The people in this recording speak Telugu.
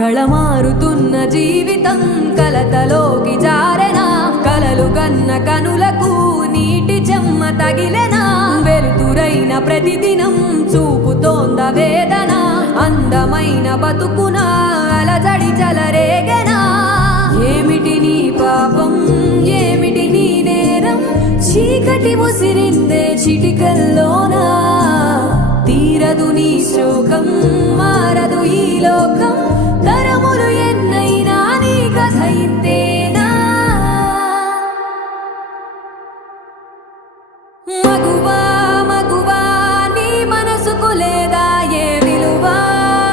కళమారుతున్న జీవితం కలతలోకి జారెనా కలలు కన్న కనులకు నీటి చెమ్మ తగిలెనా వెలుతురైన ప్రతిదినం చూపుతోంద వేదన అందమైన బతుకున అలజడి చలరేగెనా ఏమిటి నీ పాపం ఏమిటి నీ నేరం చీకటి ముసిరిందే చిటికల్లోనా తీరదు నీ శోకం మార